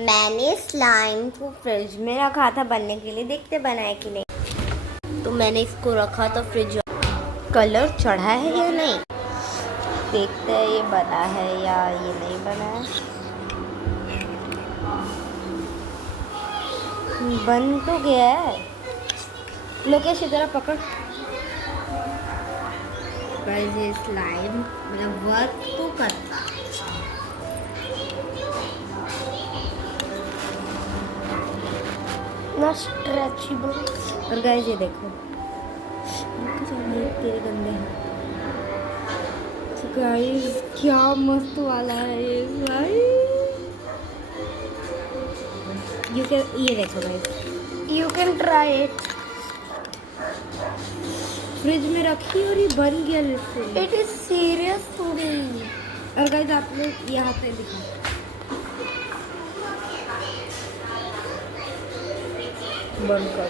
मैंने स्लाइम को फ्रिज में रखा था बनने के लिए, देखते बनाए कि नहीं। तो मैंने इसको रखा तो फ्रिज कलर चढ़ा है या नहीं, देखते हैं ये बना है या ये नहीं बना है। बन तो गया है। लोकेश इधर पकड़। गाइस ये स्लाइम मतलब वर्क तो करता है। ना स्ट्रेचेबल। और गाइस ये देखो तेरे गंदे हैं। तो गाइस क्या मस्त वाला है ये स्लाइम। ये देखो guys, you can try it. Fridge में रखी और ये बन गया लिटरली। इट इज सीरियस थोड़ी। और गाइस आप लोग यहाँ पे दिखा, बनकर